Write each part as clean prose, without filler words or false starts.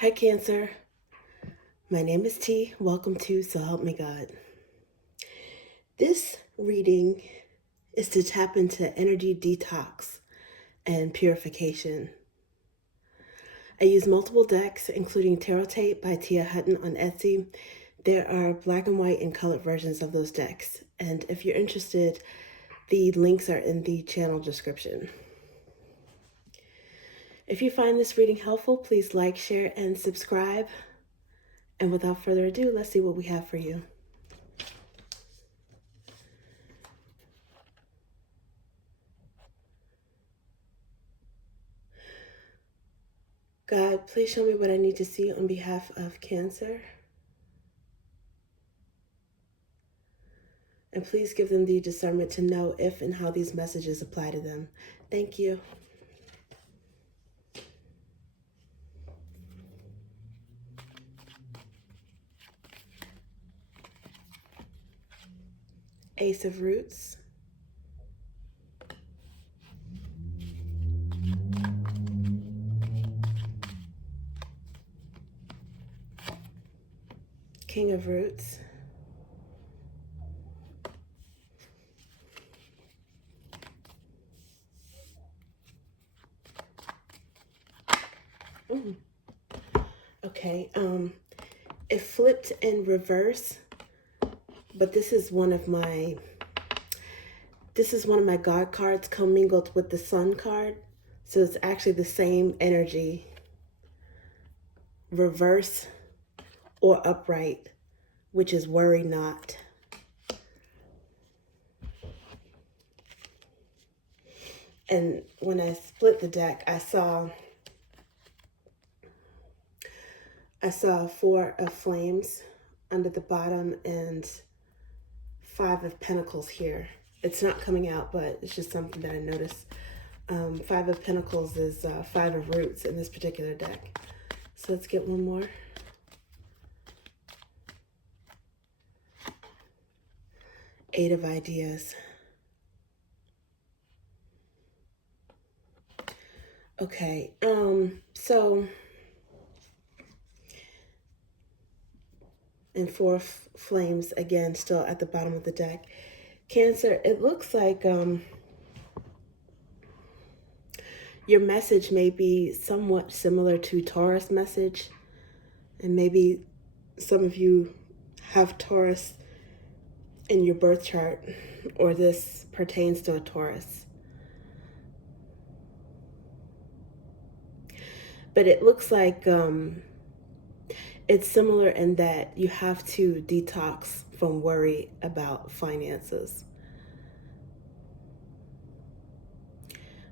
Hi, Cancer. My name is T. Welcome to So Help Me God. This reading is to tap into energy detox and purification. I use multiple decks, including Tarot Tape by Tia Hutton on Etsy. There are black and white and colored versions of those decks. And if you're interested, the links are in the channel description. If you find this reading helpful, please like, share, and subscribe. And without further ado, let's see what we have for you. God, please show me what I need to see on behalf of Cancer. And please give them the discernment to know if and how these messages apply to them. Thank you. Ace of Roots. King of Roots. Okay, it flipped in reverse, but this is one of my God cards commingled with the Sun card. So it's actually the same energy, reverse or upright, which is worry not. And when I split the deck, I saw 4 of Flames under the bottom and 5 of Pentacles here. It's not coming out, but it's just something that I noticed. 5 of Pentacles is 5 of Roots in this particular deck. So let's get one more. Eight of Ideas. Okay, so, and 4 Flames, again, still at the bottom of the deck. Cancer, it looks like your message may be somewhat similar to Taurus message, and maybe some of you have Taurus in your birth chart, or this pertains to a Taurus. But it looks like it's similar in that you have to detox from worry about finances.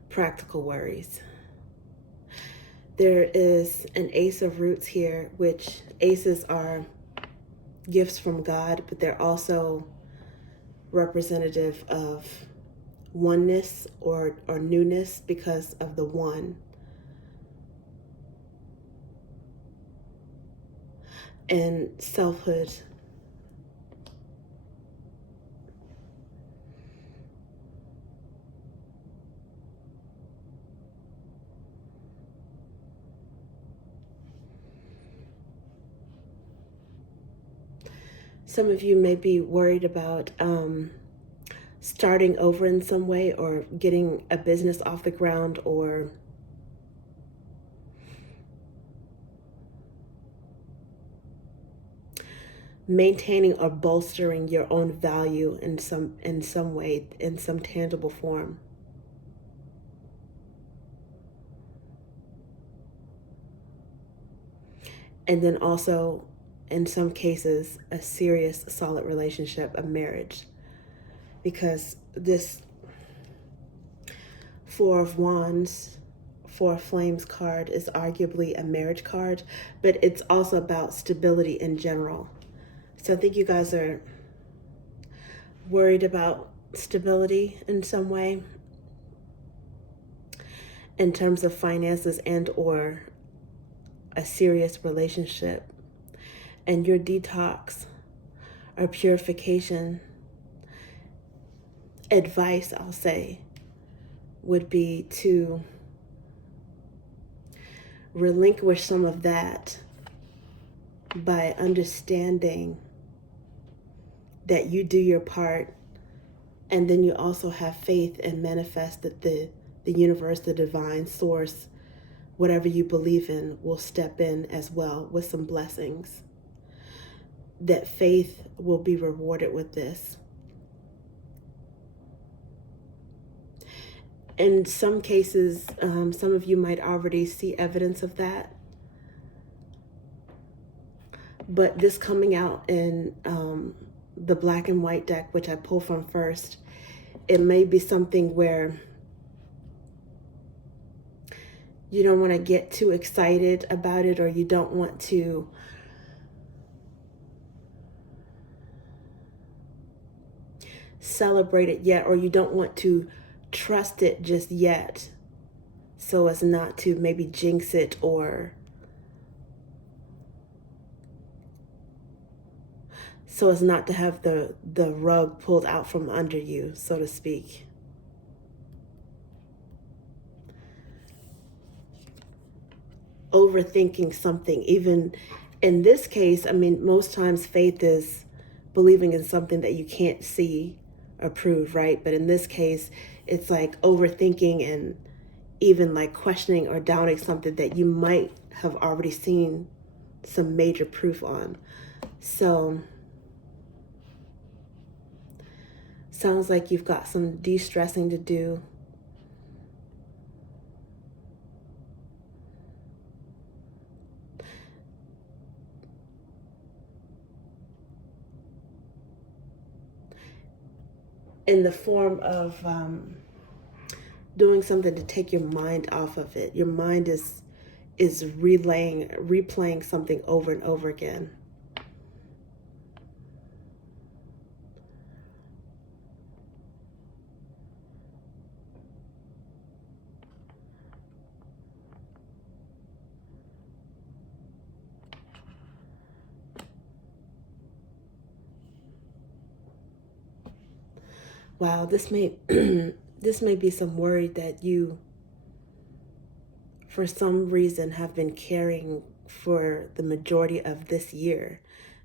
Practical worries. There is an Ace of Roots here, which aces are gifts from God, but they're also representative of oneness or newness because of the one. And selfhood. Some of you may be worried about starting over in some way, or getting a business off the ground, or maintaining or bolstering your own value in some way, in some tangible form. And then also, in some cases, a serious, solid relationship, a marriage. Because this 4 of Wands, 4 of Flames card is arguably a marriage card, but it's also about stability in general. So I think you guys are worried about stability in some way, in terms of finances and or a serious relationship. And your detox or purification advice, I'll say, would be to relinquish some of that by understanding that you do your part, and then you also have faith and manifest that the universe, the divine source, whatever you believe in, will step in as well with some blessings. That faith will be rewarded with this. In some cases, some of you might already see evidence of that. But this coming out in the black and white deck, which I pull from first, it may be something where you don't want to get too excited about it, or you don't want to celebrate it yet, or you don't want to trust it just yet, so as not to maybe jinx it, or so as not to have the rug pulled out from under you, so to speak. Overthinking something, even in this case, I mean, most times faith is believing in something that you can't see or prove, right? But in this case, it's like overthinking and even like questioning or doubting something that you might have already seen some major proof on. So sounds like you've got some de-stressing to do. In the form of doing something to take your mind off of it. Your mind is replaying something over and over again. Wow, this may this may be some worry that you, for some reason, have been carrying for the majority of this year,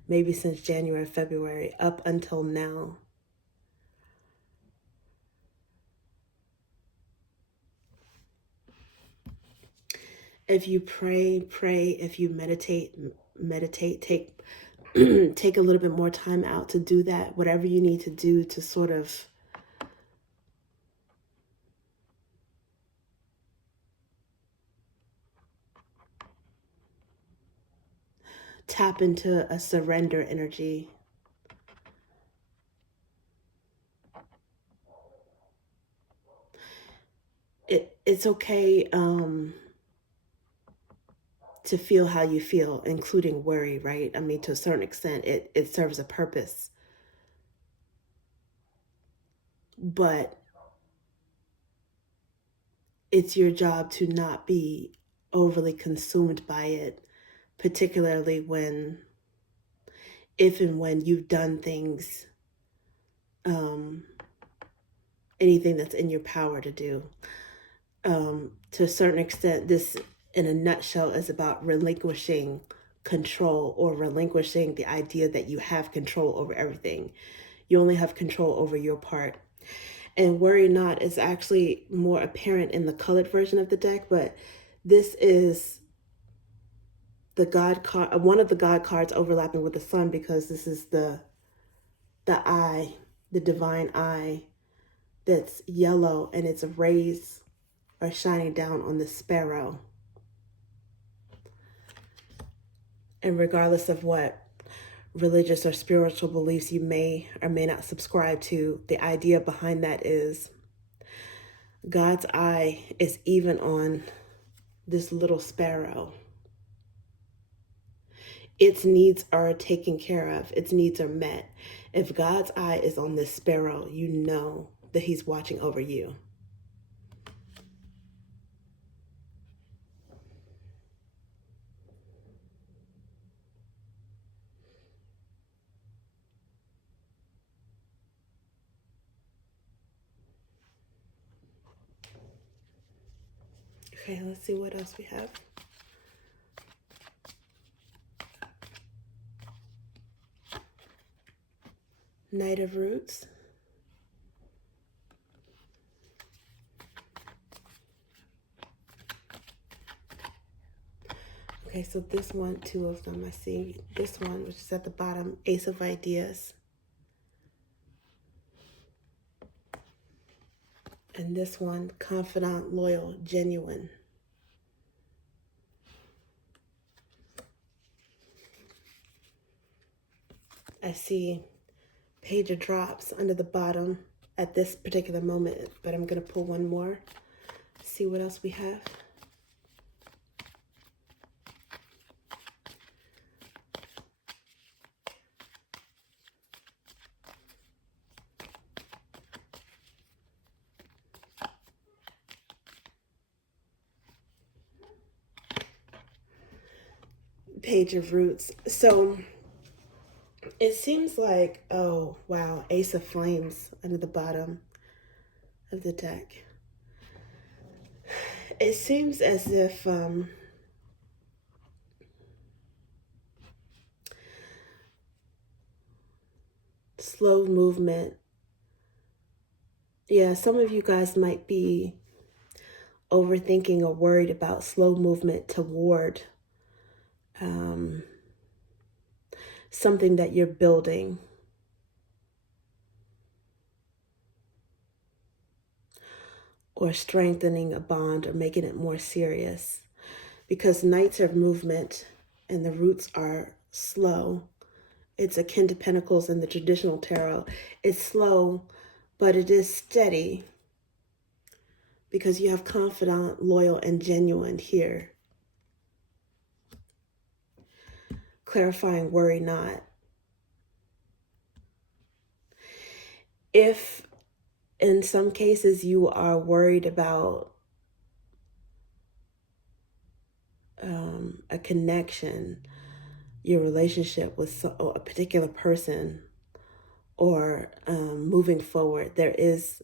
maybe since January, February, up until now. If you pray, pray. If you meditate, meditate. Take a little bit more time out to do that. Whatever you need to do to sort of tap into a surrender energy. It's okay to feel how you feel, including worry, right? I mean, to a certain extent, it serves a purpose. But it's your job to not be overly consumed by it, particularly if and when you've done things, anything that's in your power to do. To a certain extent, this, in a nutshell, is about relinquishing control, or relinquishing the idea that you have control over everything. You only have control over your part. And worry not is actually more apparent in the colored version of the deck, but this is the God card, one of the God cards overlapping with the sun, because this is the eye, the divine eye, that's yellow, and its rays are shining down on the sparrow. And regardless of what religious or spiritual beliefs you may or may not subscribe to, the idea behind that is God's eye is even on this little sparrow. Its needs are taken care of. Its needs are met. If God's eye is on this sparrow, you know that he's watching over you. Okay, let's see what else we have. Knight of Roots. Okay, so this one, two of them. I see this one, which is at the bottom, Ace of Ideas. And this one, Confidant, Loyal, Genuine. I see Page of Drops under the bottom at this particular moment, but I'm going to pull one more, see what else we have. Page of Roots. So it seems like, oh wow, Ace of Flames under the bottom of the deck. It seems as if slow movement. Yeah, some of you guys might be overthinking or worried about slow movement toward something that you're building. Or strengthening a bond or making it more serious. Because Knights are movement and the roots are slow. It's akin to Pentacles in the traditional tarot. It's slow, but it is steady. Because you have Confidant, Loyal, and Genuine here. Clarifying worry not. If in some cases you are worried about a connection, your relationship with a particular person, or moving forward, there is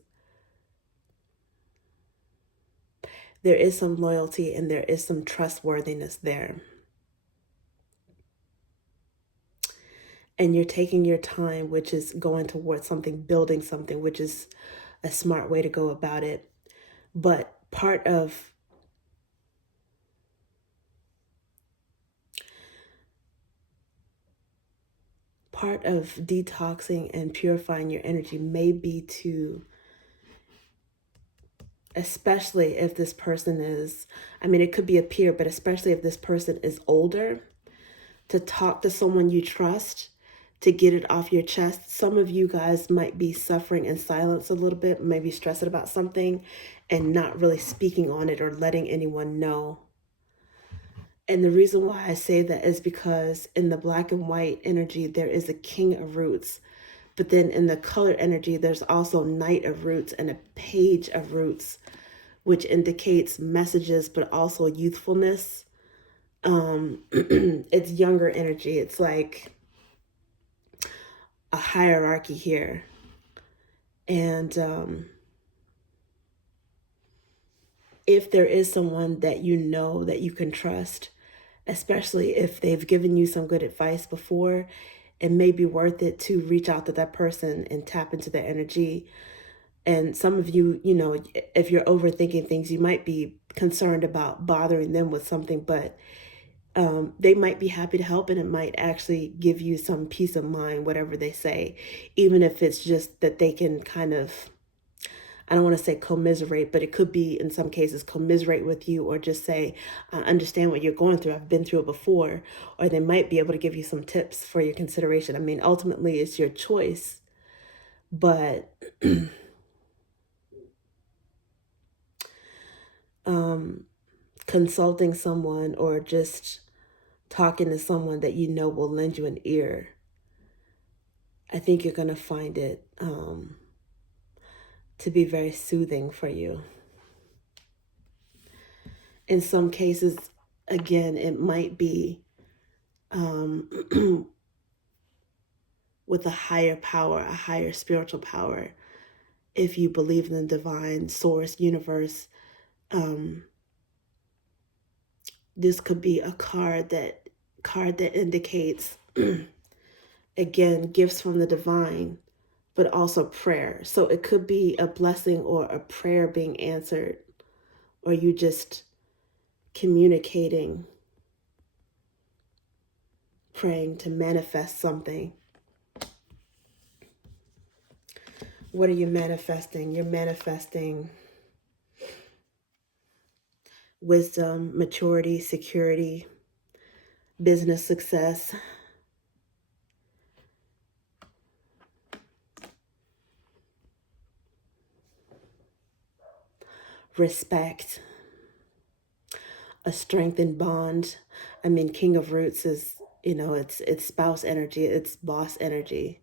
some loyalty and there is some trustworthiness there. And you're taking your time, which is going towards something, building something, which is a smart way to go about it. But part of detoxing and purifying your energy may be to, especially if this person is, I mean, it could be a peer, but especially if this person is older, to talk to someone you trust, to get it off your chest. Some of you guys might be suffering in silence a little bit, maybe stressing about something and not really speaking on it or letting anyone know. And the reason why I say that is because in the black and white energy, there is a King of Roots. But then in the color energy, there's also Knight of Roots and a Page of Roots, which indicates messages, but also youthfulness. It's younger energy. It's like a hierarchy here. And if there is someone that you know that you can trust, especially if they've given you some good advice before, it may be worth it to reach out to that person and tap into their energy. And some of you, you know, if you're overthinking things, you might be concerned about bothering them with something, but they might be happy to help, and it might actually give you some peace of mind, whatever they say, even if it's just that they can kind of, I don't want to say commiserate, but it could be in some cases commiserate with you, or just say, I understand what you're going through. I've been through it before. Or they might be able to give you some tips for your consideration. I mean, ultimately it's your choice, but consulting someone or just talking to someone that you know will lend you an ear, I think you're going to find it to be very soothing for you. In some cases, again, it might be with a higher power, a higher spiritual power. If you believe in the divine source, universe, this could be a card that indicates, again, gifts from the divine, but also prayer. So it could be a blessing or a prayer being answered, or you just communicating, praying to manifest something. What are you manifesting? You're manifesting wisdom, maturity, security, business success, respect, a strengthened bond. I mean, King of Roots is, it's spouse energy, it's boss energy.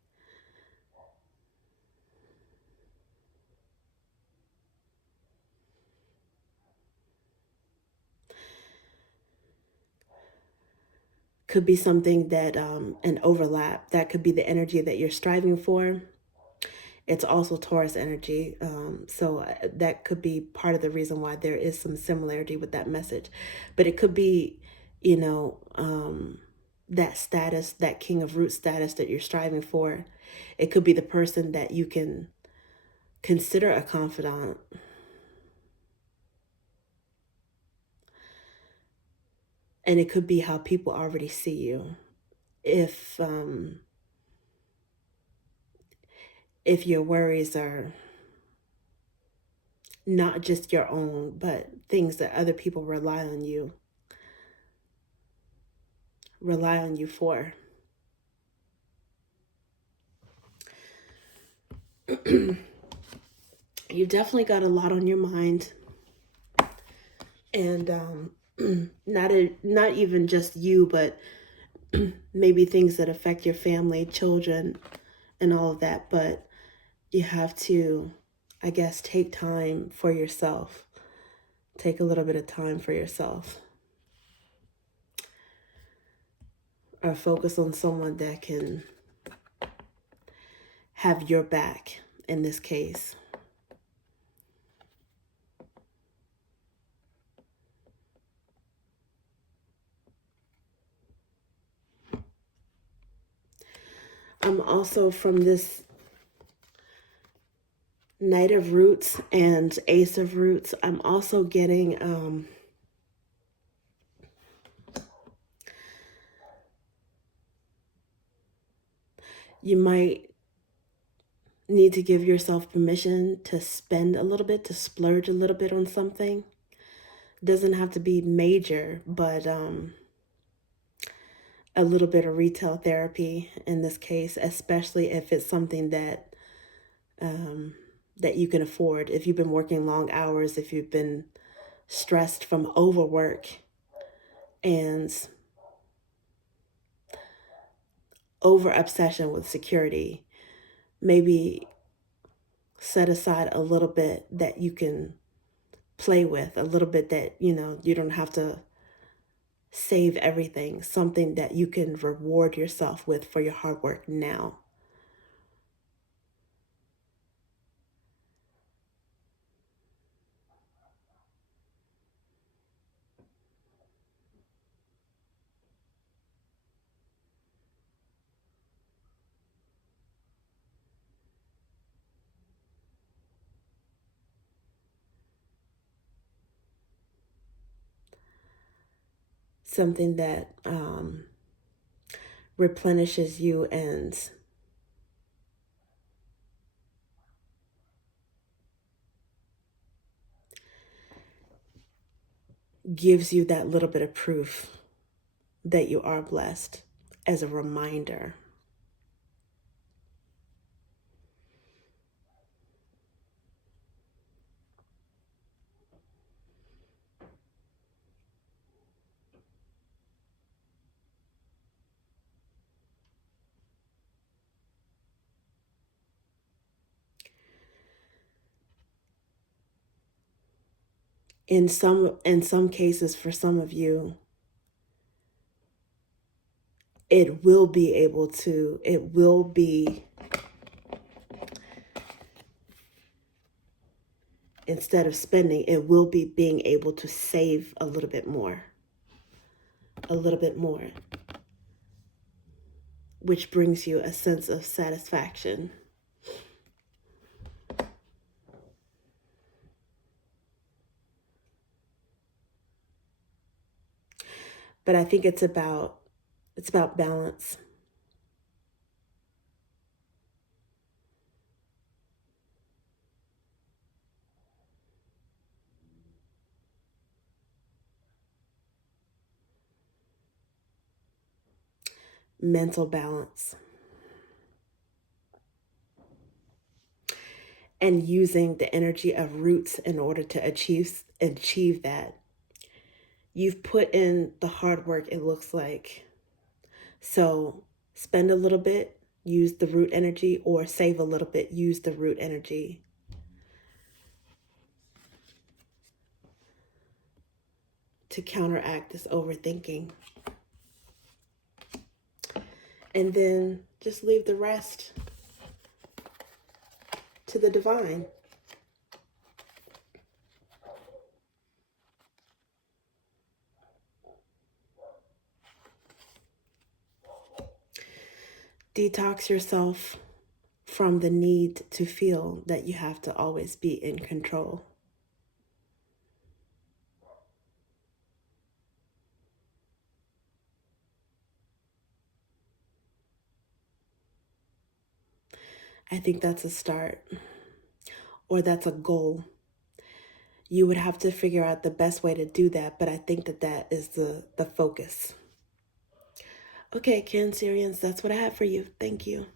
Could be something that, an overlap. That could be the energy that you're striving for. It's also Taurus energy. So that could be part of the reason why there is some similarity with that message. But it could be, that status, that King of Roots status that you're striving for. It could be the person that you can consider a confidant. And it could be how people already see you. If your worries are not just your own, but things that other people rely on you for. You definitely got a lot on your mind, and not even just you, but maybe things that affect your family, children, and all of that. But you have to, I guess, take time for yourself. Take a little bit of time for yourself. Or focus on someone that can have your back in this case. I'm also, from this Knight of Roots and Ace of Roots, I'm also getting you might need to give yourself permission to spend a little bit, to splurge a little bit on something. Doesn't have to be major, but a little bit of retail therapy in this case, especially if it's something that that you can afford. If you've been working long hours, if you've been stressed from overwork and over obsession with security, maybe set aside a little bit that you can play with, a little bit that, you don't have to save everything, something that you can reward yourself with for your hard work now. Something that replenishes you and gives you that little bit of proof that you are blessed, as a reminder. In some cases, for some of you, it will be, instead of spending, it will be being able to save a little bit more, which brings you a sense of satisfaction. But I think it's about balance. Mental balance, and using the energy of roots in order to achieve that. You've put in the hard work, it looks like. So spend a little bit, use the root energy, or save a little bit, use the root energy to counteract this overthinking. And then just leave the rest to the divine. Detox yourself from the need to feel that you have to always be in control. I think that's a start, or that's a goal. You would have to figure out the best way to do that, but I think that is the focus. Okay, Cancerians, that's what I have for you. Thank you.